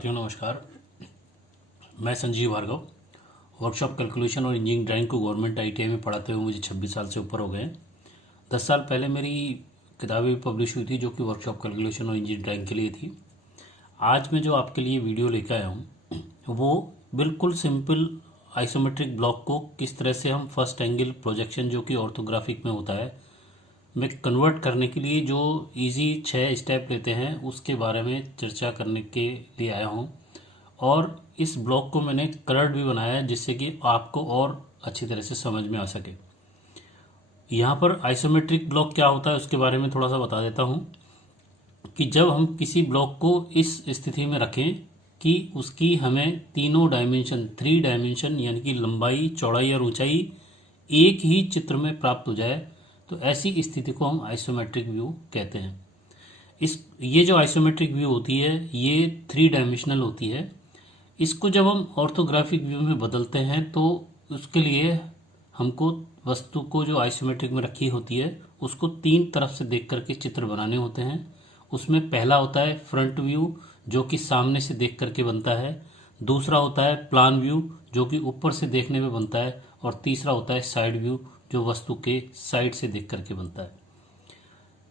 साथियों नमस्कार। मैं संजीव भार्गव। वर्कशॉप कैलकुलेशन और इंजीनियरिंग ड्राइंग को गवर्नमेंट ITI में पढ़ाते हुए मुझे 26 साल से ऊपर हो गए। 10 साल पहले मेरी किताबें पब्लिश हुई थी जो कि वर्कशॉप कैलकुलेशन और इंजीनियरिंग ड्राइंग के लिए थी। आज मैं जो आपके लिए वीडियो लेकर आया हूँ वो बिल्कुल सिंपल आइसोमेट्रिक ब्लॉक को किस तरह से हम फर्स्ट एंगल प्रोजेक्शन जो कि ऑर्थोग्राफिक में होता है में कन्वर्ट करने के लिए जो इजी 6 स्टेप लेते हैं उसके बारे में चर्चा करने के लिए आया हूँ। और इस ब्लॉक को मैंने कलर्ड भी बनाया है जिससे कि आपको और अच्छी तरह से समझ में आ सके। यहाँ पर आइसोमेट्रिक ब्लॉक क्या होता है उसके बारे में थोड़ा सा बता देता हूँ कि जब हम किसी ब्लॉक को इस स्थिति में रखें कि उसकी हमें तीनों डायमेंशन 3 डायमेंशन यानी कि लंबाई, चौड़ाई और ऊंचाई एक ही चित्र में प्राप्त हो जाए, तो ऐसी स्थिति को हम आइसोमेट्रिक व्यू कहते हैं। ये जो आइसोमेट्रिक व्यू होती है ये 3 डायमेंशनल होती है। इसको जब हम ऑर्थोग्राफिक व्यू में बदलते हैं तो उसके लिए हमको वस्तु को जो आइसोमेट्रिक में रखी होती है उसको 3 तरफ से देख करके चित्र बनाने होते हैं। उसमें पहला होता है फ्रंट व्यू जो कि सामने से देख करके बनता है, दूसरा होता है प्लान व्यू जो कि ऊपर से देखने में बनता है, और तीसरा होता है साइड व्यू जो वस्तु के साइड से देख करके बनता है।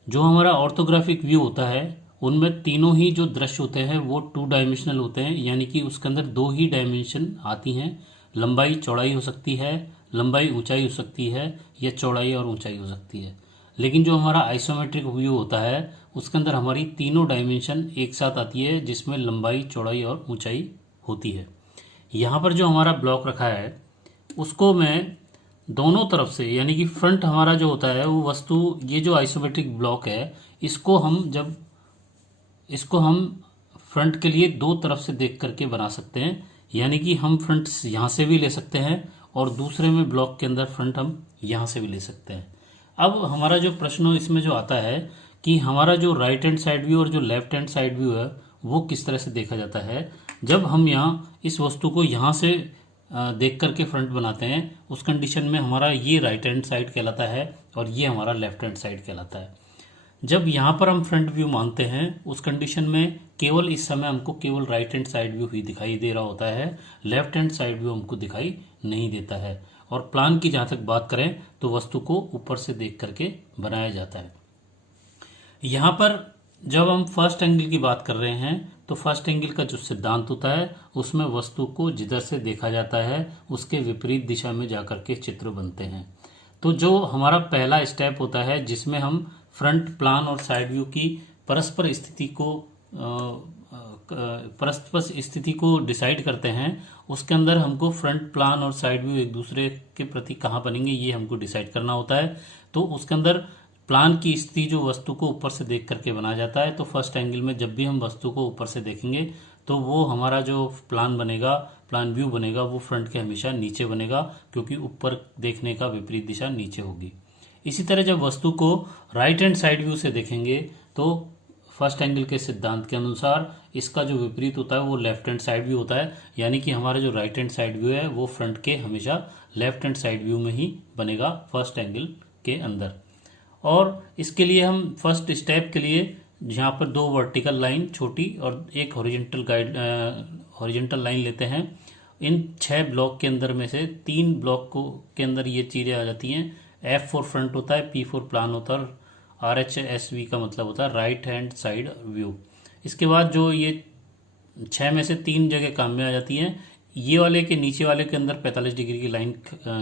जो हमारा ऑर्थोग्राफिक व्यू होता है उनमें तीनों ही जो दृश्य होते हैं वो 2 डायमेंशनल होते हैं, यानी कि उसके अंदर 2 ही डायमेंशन आती हैं। लंबाई चौड़ाई हो सकती है, लंबाई ऊंचाई हो सकती है, या चौड़ाई और ऊंचाई हो सकती है। लेकिन जो हमारा आइसोमेट्रिक व्यू होता है उसके अंदर हमारी तीनों डायमेंशन एक साथ आती है जिसमें लंबाई, चौड़ाई और ऊंचाई होती है। यहाँ पर जो हमारा ब्लॉक रखा है उसको मैं दोनों तरफ से, यानी कि फ्रंट हमारा जो होता है वो वस्तु, ये जो आइसोमेट्रिक ब्लॉक है इसको हम फ्रंट के लिए 2 तरफ से देख करके बना सकते हैं। यानी कि हम फ्रंट यहाँ से भी ले सकते हैं और दूसरे में ब्लॉक के अंदर फ्रंट हम यहाँ से भी ले सकते हैं। अब हमारा जो प्रश्न इसमें जो आता है कि हमारा जो राइट हैंड साइड व्यू और जो लेफ्ट हैंड साइड व्यू है वो किस तरह से देखा जाता है। जब हम यहाँ इस वस्तु को यहाँ से देख करके फ्रंट बनाते हैं उस कंडीशन में हमारा ये राइट हैंड साइड कहलाता है और ये हमारा लेफ्ट हैंड साइड कहलाता है। जब यहाँ पर हम फ्रंट व्यू मानते हैं उस कंडीशन में केवल इस समय हमको केवल राइट हैंड साइड व्यू ही दिखाई दे रहा होता है, लेफ्ट हैंड साइड व्यू हमको दिखाई नहीं देता है। और प्लान की जहाँ तक बात करें तो वस्तु को ऊपर से देख करके बनाया जाता है। यहाँ पर जब हम फर्स्ट एंगल की बात कर रहे हैं तो फर्स्ट एंगल का जो सिद्धांत होता है उसमें वस्तु को जिधर से देखा जाता है उसके विपरीत दिशा में जाकर के चित्र बनते हैं। तो जो हमारा पहला स्टेप होता है जिसमें हम फ्रंट, प्लान और साइड व्यू की परस्पर स्थिति को डिसाइड करते हैं, उसके अंदर हमको फ्रंट, प्लान और साइड व्यू एक दूसरे के प्रति कहाँ बनेंगे ये हमको डिसाइड करना होता है। तो उसके अंदर प्लान की स्थिति जो वस्तु को ऊपर से देख करके बनाया जाता है, तो फर्स्ट एंगल में जब भी हम वस्तु को ऊपर से देखेंगे तो वो हमारा जो प्लान बनेगा, प्लान व्यू बनेगा, वो फ्रंट के हमेशा नीचे बनेगा क्योंकि ऊपर देखने का विपरीत दिशा नीचे होगी। इसी तरह जब वस्तु को राइट हैंड साइड व्यू से देखेंगे तो फर्स्ट एंगल के सिद्धांत के अनुसार इसका जो विपरीत होता है वो लेफ्ट हैंड साइड व्यू होता है, यानी कि हमारा जो राइट हैंड साइड व्यू है वो फ्रंट के हमेशा लेफ्ट हैंड साइड व्यू में ही बनेगा फर्स्ट एंगल के अंदर। और इसके लिए हम फर्स्ट स्टेप के लिए यहाँ पर 2 वर्टिकल लाइन छोटी और एक हॉरिजॉन्टल लाइन लेते हैं। इन 6 ब्लॉक के अंदर में से 3 ब्लॉक को के अंदर ये चीज़ें आ जाती हैं। F4 फ्रंट होता है, P4 प्लान होता है, RHSV का मतलब होता है राइट हैंड साइड व्यू। इसके बाद जो ये 6 में से 3 जगह काम में आ जाती हैं, ये वाले के नीचे वाले के अंदर 45 डिग्री की लाइन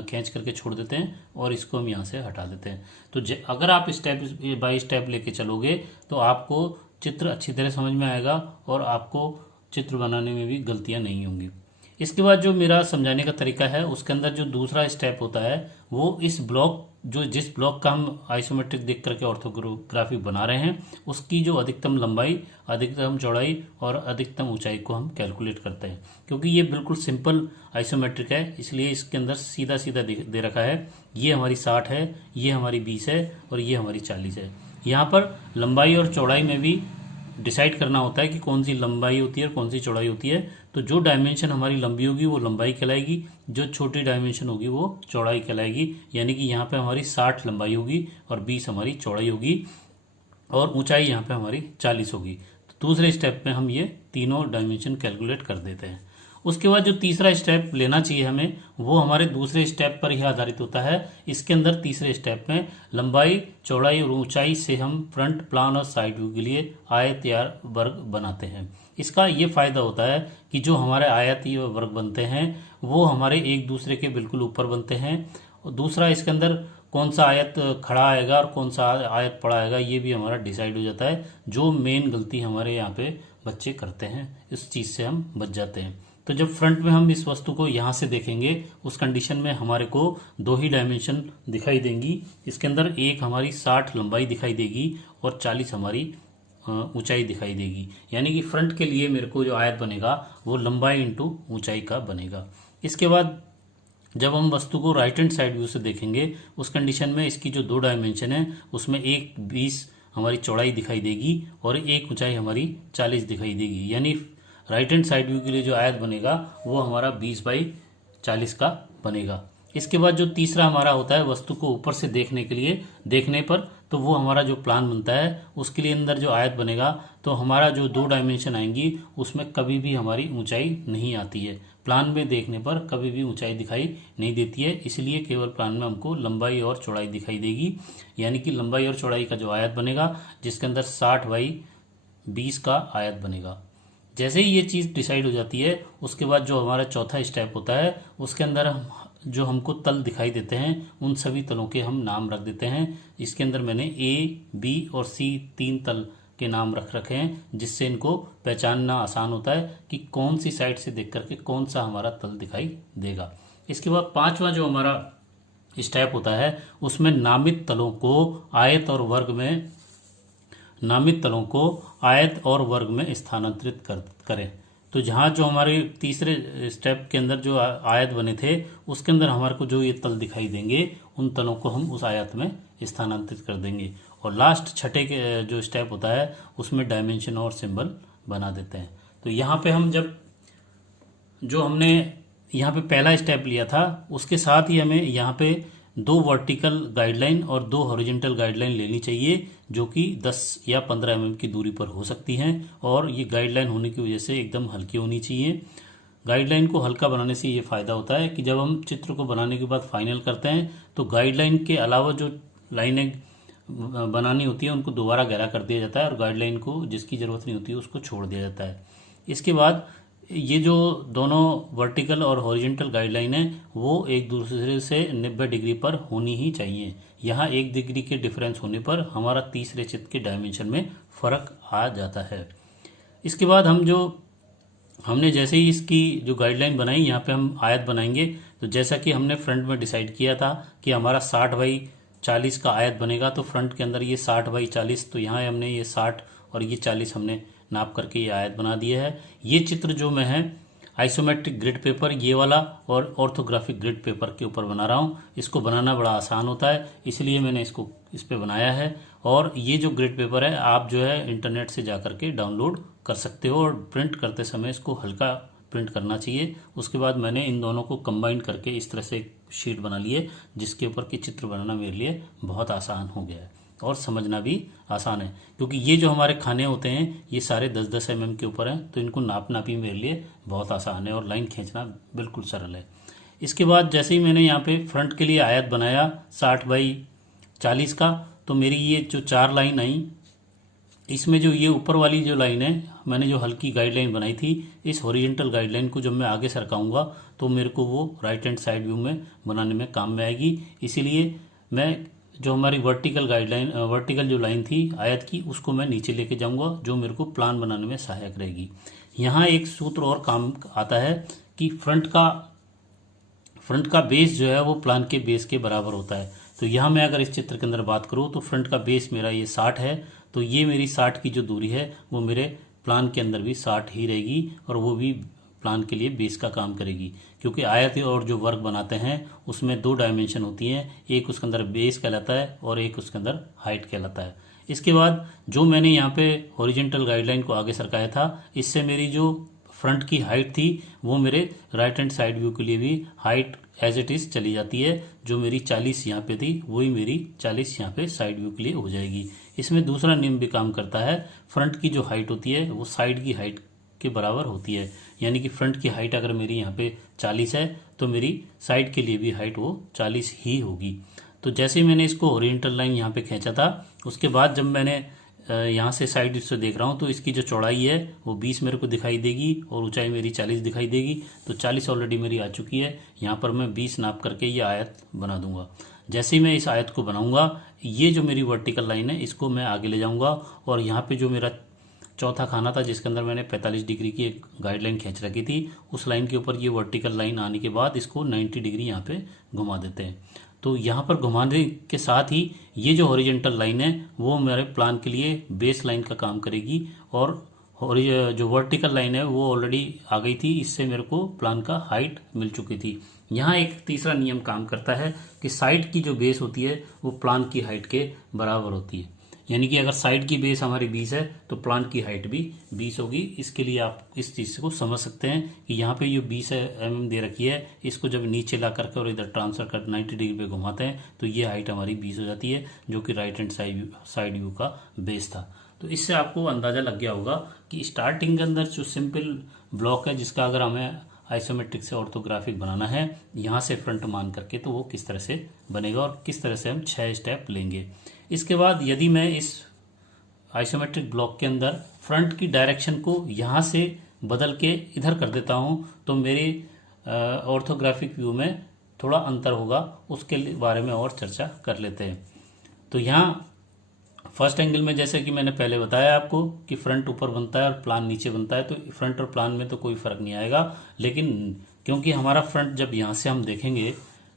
खींच करके छोड़ देते हैं और इसको हम यहाँ से हटा देते हैं। तो अगर आप स्टेप बाय स्टेप लेके चलोगे तो आपको चित्र अच्छी तरह समझ में आएगा और आपको चित्र बनाने में भी गलतियाँ नहीं होंगी। इसके बाद जो मेरा समझाने का तरीका है उसके अंदर जो दूसरा स्टेप होता है वो इस ब्लॉक जिस ब्लॉक का हम आइसोमेट्रिक देख करके ऑर्थोग्राफिक बना रहे हैं उसकी जो अधिकतम लंबाई, अधिकतम चौड़ाई और अधिकतम ऊंचाई को हम कैलकुलेट करते हैं। क्योंकि ये बिल्कुल सिंपल आइसोमेट्रिक है इसलिए इसके अंदर सीधा सीधा दे रखा है। ये हमारी 60 है, ये हमारी 20 है और ये हमारी 40 है। यहाँ पर लंबाई और चौड़ाई में भी डिसाइड करना होता है कि कौन सी लंबाई होती है और कौन सी चौड़ाई होती है। तो जो डायमेंशन हमारी लंबी होगी वो लंबाई कहलाएगी, जो छोटी डायमेंशन होगी वो चौड़ाई कहलाएगी। यानी कि यहाँ पे हमारी 60 लंबाई होगी और 20 हमारी चौड़ाई होगी और ऊंचाई यहाँ पे हमारी 40 होगी। तो दूसरे स्टेप में हम ये तीनों डायमेंशन कैलकुलेट कर देते हैं। उसके बाद जो तीसरा स्टेप लेना चाहिए हमें, वो हमारे दूसरे स्टेप पर ही आधारित होता है। इसके अंदर तीसरे स्टेप में लंबाई, चौड़ाई और ऊंचाई से हम फ्रंट, प्लान और साइड व्यू के लिए आयत या वर्ग बनाते हैं। इसका ये फायदा होता है कि जो हमारे आयत या वर्ग बनते हैं वो हमारे एक दूसरे के बिल्कुल ऊपर बनते हैं। और दूसरा, इसके अंदर कौन सा आयत खड़ा आएगा और कौन सा आयत पड़ा आएगा ये भी हमारा डिसाइड हो जाता है। जो मेन गलती हमारे यहाँ पे बच्चे करते हैं, इस चीज़ से हम बच जाते हैं। तो जब फ्रंट में हम इस वस्तु को यहाँ से देखेंगे, उस कंडीशन में हमारे को दो ही डायमेंशन दिखाई देंगी। इसके अंदर एक हमारी 60 लंबाई दिखाई देगी और 40 हमारी ऊंचाई दिखाई देगी। यानी कि फ्रंट के लिए मेरे को जो आयत बनेगा वो लंबाई इंटू ऊंचाई का बनेगा। इसके बाद जब हम वस्तु को राइट हैंड साइड व्यू से देखेंगे, उस कंडीशन में इसकी जो दो डायमेंशन है उसमें एक 20 हमारी चौड़ाई दिखाई देगी और एक ऊंचाई हमारी 40 दिखाई देगी। यानी राइट हैंड साइड व्यू के लिए जो आयत बनेगा वो हमारा 20 बाई 40 का बनेगा। इसके बाद जो तीसरा हमारा होता है वस्तु को ऊपर से देखने के लिए, देखने पर, तो वो हमारा जो प्लान बनता है उसके लिए अंदर जो आयत बनेगा, तो हमारा जो दो डायमेंशन आएंगी उसमें कभी भी हमारी ऊंचाई नहीं आती है। प्लान में देखने पर कभी भी ऊंचाई दिखाई नहीं देती है, इसलिए केवल प्लान में हमको लंबाई और चौड़ाई दिखाई देगी। यानी कि लंबाई और चौड़ाई का जो आयत बनेगा जिसके अंदर 60 बाई 20 का आयत बनेगा। जैसे ही ये चीज़ डिसाइड हो जाती है, उसके बाद जो हमारा चौथा स्टेप होता है उसके अंदर जो हमको तल दिखाई देते हैं उन सभी तलों के हम नाम रख देते हैं। इसके अंदर मैंने A, B और C 3 तल के नाम रख रखे हैं, जिससे इनको पहचानना आसान होता है कि कौन सी साइड से देख करके कौन सा हमारा तल दिखाई देगा। इसके बाद पांचवा जो हमारा स्टेप होता है उसमें नामित तलों को आयत और वर्ग में स्थानांतरित करें। तो जहाँ जो हमारे तीसरे स्टेप के अंदर जो आयत बने थे उसके अंदर हमारे को जो ये तल दिखाई देंगे उन तलों को हम उस आयत में स्थानांतरित कर देंगे। और लास्ट छठे के जो स्टेप होता है उसमें डायमेंशन और सिंबल बना देते हैं। तो यहाँ पे हम जब जो हमने यहाँ पे पहला स्टेप लिया था उसके साथ ही हमें यहाँ पे 2 वर्टिकल गाइडलाइन और 2 हॉरिजॉन्टल गाइडलाइन लेनी चाहिए, जो कि 10 या 15 mm की दूरी पर हो सकती हैं। और ये गाइडलाइन होने की वजह से एकदम हल्की होनी चाहिए। गाइडलाइन को हल्का बनाने से ये फ़ायदा होता है कि जब हम चित्र को बनाने के बाद फाइनल करते हैं तो गाइडलाइन के अलावा जो लाइनें बनानी होती है उनको दोबारा गहरा कर दिया जाता है और गाइडलाइन को जिसकी ज़रूरत नहीं होती है उसको छोड़ दिया जाता है। इसके बाद ये जो दोनों वर्टिकल और हॉरिजॉन्टल गाइडलाइन है वो एक दूसरे से 90 डिग्री पर होनी ही चाहिए। यहाँ 1 डिग्री के डिफरेंस होने पर हमारा तीसरे चित्र के डायमेंशन में फ़र्क आ जाता है। इसके बाद हमने जैसे ही इसकी जो गाइडलाइन बनाई, यहाँ पे हम आयत बनाएंगे। तो जैसा कि हमने फ्रंट में डिसाइड किया था कि हमारा 60 बाई 40 का आयत बनेगा, तो फ्रंट के अंदर ये 60 बाई 40, तो यहाँ हमने ये 60 और ये 40 हमने नाप करके ये आयत बना दिया है। ये चित्र जो मैं है आइसोमेट्रिक ग्रिड पेपर ये वाला और ऑर्थोग्राफिक ग्रिड पेपर के ऊपर बना रहा हूँ। इसको बनाना बड़ा आसान होता है, इसलिए मैंने इसको इस पे बनाया है। और ये जो ग्रिड पेपर है आप जो है इंटरनेट से जा करके डाउनलोड कर सकते हो और प्रिंट करते समय इसको हल्का प्रिंट करना चाहिए। उसके बाद मैंने इन दोनों को कंबाइन करके इस तरह से एक शीट बना ली है जिसके ऊपर की चित्र बनाना मेरे लिए बहुत आसान हो गया है और समझना भी आसान है, क्योंकि ये जो हमारे खाने होते हैं ये सारे 10-10 mm के ऊपर हैं, तो इनको नापना भी मेरे लिए बहुत आसान है और लाइन खींचना बिल्कुल सरल है। इसके बाद जैसे ही मैंने यहाँ पे फ्रंट के लिए आयत बनाया 60 बाई 40 का, तो मेरी ये जो 4 लाइन आई, इसमें जो ये ऊपर वाली जो लाइन है मैंने जो हल्की गाइडलाइन बनाई थी, इस हॉरिजॉन्टल गाइडलाइन को जब मैं आगे सरकाऊंगा तो मेरे को वो राइट हैंड साइड व्यू में बनाने में काम में आएगी। इसीलिए मैं जो हमारी वर्टिकल जो लाइन थी आयत की, उसको मैं नीचे लेके जाऊंगा, जो मेरे को प्लान बनाने में सहायक रहेगी। यहाँ एक सूत्र और काम आता है कि फ्रंट का बेस जो है वो प्लान के बेस के बराबर होता है। तो यहाँ मैं अगर इस चित्र के अंदर बात करूँ तो फ्रंट का बेस मेरा ये 60 है, तो ये मेरी 60 की जो दूरी है वो मेरे प्लान के अंदर भी 60 ही रहेगी और वो भी प्लान के लिए बेस का काम करेगी, क्योंकि आयत और जो वर्ग बनाते हैं उसमें 2 डायमेंशन होती हैं, एक उसके अंदर बेस कहलाता है और एक उसके अंदर हाइट कहलाता है। इसके बाद जो मैंने यहाँ पे हॉरिजॉन्टल गाइडलाइन को आगे सरकाया था, इससे मेरी जो फ्रंट की हाइट थी वो मेरे राइट हैंड साइड व्यू के लिए भी हाइट एज इट इज़ चली जाती है। जो मेरी 40 यहाँ पे थी वही मेरी 40 यहाँ पे साइड व्यू के लिए हो जाएगी। इसमें दूसरा नियम भी काम करता है, फ्रंट की जो हाइट होती है वो साइड की हाइट के बराबर होती है। यानी कि फ्रंट की हाइट अगर मेरी यहाँ पे 40 है तो मेरी साइड के लिए भी हाइट वो 40 ही होगी। तो जैसे ही मैंने इसको ओरिएंटल लाइन यहाँ पे खींचा था, उसके बाद जब मैंने यहाँ से साइड से देख रहा हूँ तो इसकी जो चौड़ाई है वो 20 मेरे को दिखाई देगी और ऊंचाई मेरी 40 दिखाई देगी। तो 40 ऑलरेडी मेरी आ चुकी है। यहाँ पर मैं 20 नाप करके ये आयत बना दूंगा। जैसे ही मैं इस आयत को बनाऊंगा, ये जो मेरी वर्टिकल लाइन है इसको मैं आगे ले जाऊंगा और यहाँ पे जो मेरा चौथा खाना था जिसके अंदर मैंने 45 डिग्री की एक गाइडलाइन खींच रखी थी, उस लाइन के ऊपर ये वर्टिकल लाइन आने के बाद इसको 90 डिग्री यहाँ पे घुमा देते हैं। तो यहाँ पर घुमाने के साथ ही ये जो हॉरिजॉन्टल लाइन है वो मेरे प्लान के लिए बेस लाइन का काम करेगी और जो वर्टिकल लाइन है वो ऑलरेडी आ गई थी, इससे मेरे को प्लान का हाइट मिल चुकी थी। यहाँ एक तीसरा नियम काम करता है कि साइड की जो बेस होती है वो प्लान की हाइट के बराबर होती है। यानी कि अगर साइड की बेस हमारी 20 है तो प्लान की हाइट भी 20 होगी। इसके लिए आप इस चीज़ को समझ सकते हैं कि यहाँ पे ये 20 mm दे रखी है, इसको जब नीचे ला करके और इधर ट्रांसफर कर 90 डिग्री पे घुमाते हैं तो ये हाइट हमारी 20 हो जाती है, जो कि राइट हैंड साइड व्यू का बेस था। तो इससे आपको अंदाज़ा लग गया होगा कि स्टार्टिंग के अंदर जो सिंपल ब्लॉक है जिसका अगर हमें आइसोमेट्रिक से ऑर्थोग्राफिक बनाना है यहाँ से फ्रंट मान करके, तो वो किस तरह से बनेगा और किस तरह से हम 6 स्टेप लेंगे। इसके बाद यदि मैं इस आइसोमेट्रिक ब्लॉक के अंदर फ्रंट की डायरेक्शन को यहाँ से बदल के इधर कर देता हूँ तो मेरे ऑर्थोग्राफिक व्यू में थोड़ा अंतर होगा, उसके बारे में और चर्चा कर लेते हैं। तो यहाँ फर्स्ट एंगल में जैसे कि मैंने पहले बताया आपको कि फ्रंट ऊपर बनता है और प्लान नीचे बनता है, तो फ्रंट और प्लान में तो कोई फर्क नहीं आएगा। लेकिन क्योंकि हमारा फ्रंट जब यहाँ से हम देखेंगे,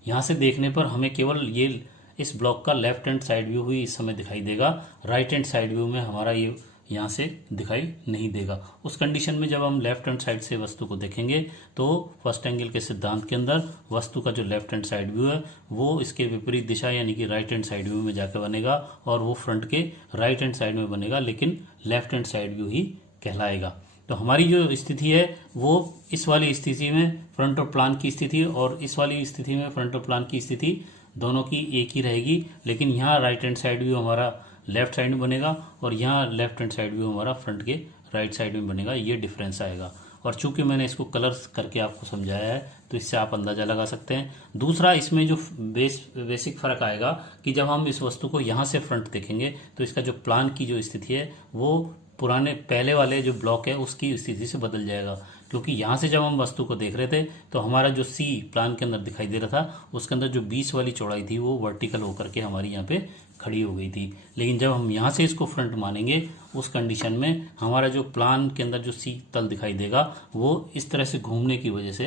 यहाँ से देखने पर हमें केवल ये इस ब्लॉक का लेफ्ट हैंड साइड व्यू ही इस समय दिखाई देगा, राइट हैंड साइड व्यू में हमारा ये यहाँ से दिखाई नहीं देगा। उस कंडीशन में जब हम लेफ्ट हैंड साइड से वस्तु को देखेंगे तो फर्स्ट एंगल के सिद्धांत के अंदर वस्तु का जो लेफ्ट हैंड साइड व्यू है वो इसके विपरीत दिशा यानी कि राइट हैंड साइड व्यू में जाकर बनेगा और वो फ्रंट के राइट हैंड साइड में बनेगा, लेकिन लेफ्ट हैंड साइड व्यू ही कहलाएगा। तो हमारी जो स्थिति है वो इस वाली स्थिति में फ्रंट और प्लान की स्थिति और इस वाली स्थिति में फ्रंट और प्लान की स्थिति दोनों की एक ही रहेगी, लेकिन यहाँ राइट हैंड साइड व्यू हमारा लेफ्ट साइड में बनेगा और यहाँ लेफ्ट हैंड साइड व्यू हमारा फ्रंट के राइट साइड में बनेगा। ये डिफरेंस आएगा और चूंकि मैंने इसको कलर्स करके आपको समझाया है तो इससे आप अंदाज़ा लगा सकते हैं। दूसरा इसमें जो बेसिक फ़र्क आएगा कि जब हम इस वस्तु को यहाँ से फ्रंट देखेंगे तो इसका जो प्लान की जो स्थिति है वो पुराने पहले वाले जो ब्लॉक है उसकी स्थिति से बदल जाएगा, क्योंकि यहाँ से जब हम वस्तु को देख रहे थे तो हमारा जो सी प्लान के अंदर दिखाई दे रहा था उसके अंदर जो 20 वाली चौड़ाई थी वो वर्टिकल होकर के हमारी यहाँ पे खड़ी हो गई थी। लेकिन जब हम यहाँ से इसको फ्रंट मानेंगे उस कंडीशन में हमारा जो प्लान के अंदर जो सी तल दिखाई देगा वो इस तरह से घूमने की वजह से,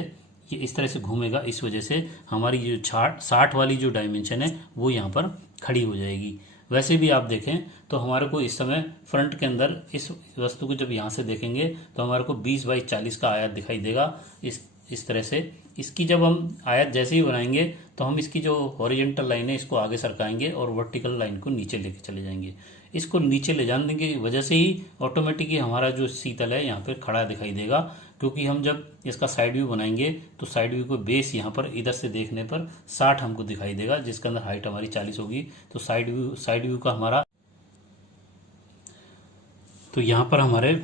ये इस तरह से घूमेगा, इस वजह से हमारी जो 60 वाली जो डायमेंशन है वो यहाँ पर खड़ी हो जाएगी। वैसे भी आप देखें तो हमारे को इस समय फ्रंट के अंदर इस वस्तु को जब यहाँ से देखेंगे तो हमारे को 20 बाई 40 का आयत दिखाई देगा इस तरह से। इसकी जब हम आयत जैसे ही बनाएंगे तो हम इसकी जो हॉरिजॉन्टल लाइन है इसको आगे सरकाएंगे और वर्टिकल लाइन को नीचे लेके चले जाएंगे। इसको नीचे ले जाने की वजह से ही ऑटोमेटिकली हमारा जो शीतल है यहाँ पे खड़ा दिखाई देगा, क्योंकि हम जब इसका साइड व्यू बनाएंगे तो साइड व्यू को बेस यहाँ पर इधर से देखने पर 60 हमको दिखाई देगा, जिसके अंदर हाइट हमारी 40 होगी। तो साइड व्यू का हमारा, तो यहाँ पर हमारे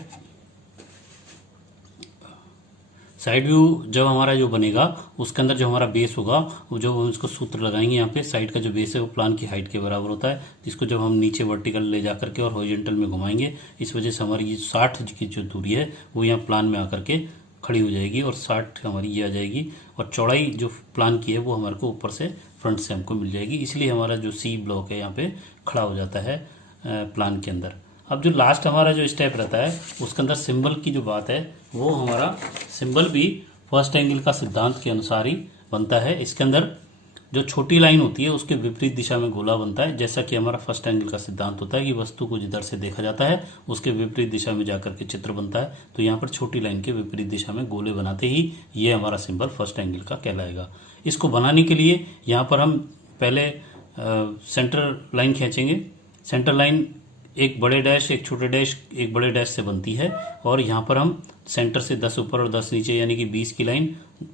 साइड व्यू जब हमारा जो बनेगा उसके अंदर जो हमारा बेस होगा वो जो हम इसको सूत्र लगाएंगे यहाँ पे, साइड का जो बेस है वो प्लान की हाइट के बराबर होता है, जिसको जब हम नीचे वर्टिकल ले जा करके और हॉरिजॉन्टल में घुमाएंगे इस वजह से हमारी ये 60 की जो दूरी है वो यहाँ प्लान में आकर के खड़ी हो जाएगी और 60 हमारी ये आ जाएगी और चौड़ाई जो प्लान की है वो हमारे को ऊपर से फ्रंट से हमको मिल जाएगी। इसलिए हमारा जो सी ब्लॉक है यहाँ पे खड़ा हो जाता है प्लान के अंदर। अब जो लास्ट हमारा जो स्टेप रहता है उसके अंदर सिंबल की जो बात है वो हमारा सिंबल भी फर्स्ट एंगल का सिद्धांत के अनुसार ही बनता है। इसके अंदर जो छोटी लाइन होती है उसके विपरीत दिशा में गोला बनता है, जैसा कि हमारा फर्स्ट एंगल का सिद्धांत होता है कि वस्तु को जिधर से देखा जाता है उसके विपरीत दिशा में जाकर के चित्र बनता है। तो यहाँ पर छोटी लाइन के विपरीत दिशा में गोले बनाते ही ये हमारा सिंबल फर्स्ट एंगल का कहलाएगा। इसको बनाने के लिए यहाँ पर हम पहले सेंटर लाइन खींचेंगे। सेंटर लाइन एक बड़े डैश एक छोटे डैश एक बड़े डैश से बनती है और यहाँ पर हम सेंटर से 10 ऊपर और 10 नीचे यानी कि 20 की लाइन,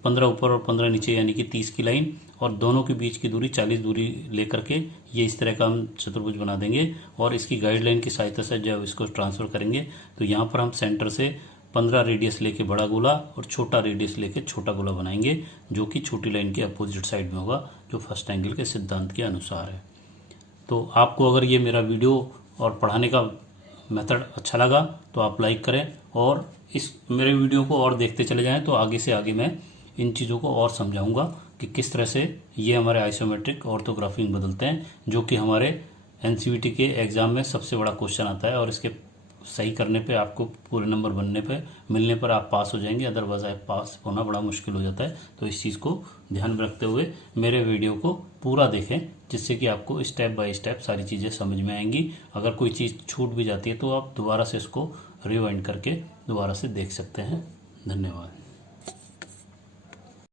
15 ऊपर और 15 नीचे यानी कि 30 की लाइन और दोनों के बीच की दूरी 40 दूरी लेकर के ये इस तरह का हम चतुर्भुज बना देंगे। और इसकी गाइडलाइन की सहायता से जब इसको ट्रांसफ़र करेंगे तो यहाँ पर हम सेंटर से 15 रेडियस लेके बड़ा गोला और छोटा रेडियस लेके छोटा गोला बनाएंगे, जो कि छोटी लाइन के अपोजिट साइड में होगा, जो फर्स्ट एंगल के सिद्धांत के अनुसार है। तो आपको अगर ये मेरा वीडियो और पढ़ाने का मेथड अच्छा लगा तो आप लाइक करें, और इस मेरे वीडियो को और देखते चले जाएं, तो आगे से आगे मैं इन चीज़ों को और समझाऊंगा कि किस तरह से ये हमारे आइसोमेट्रिक ऑर्थोग्राफी में बदलते हैं, जो कि हमारे एनसीईआरटी के एग्ज़ाम में सबसे बड़ा क्वेश्चन आता है, और इसके सही करने पे आपको पूरे नंबर मिलने पर आप पास हो जाएंगे, अदरवाइज आप पास होना बड़ा मुश्किल हो जाता है। तो इस चीज़ को ध्यान में रखते हुए मेरे वीडियो को पूरा देखें, जिससे कि आपको स्टेप बाय स्टेप सारी चीज़ें समझ में आएंगी। अगर कोई चीज़ छूट भी जाती है तो आप दोबारा से इसको रिवाइंड करके दोबारा से देख सकते हैं। धन्यवाद।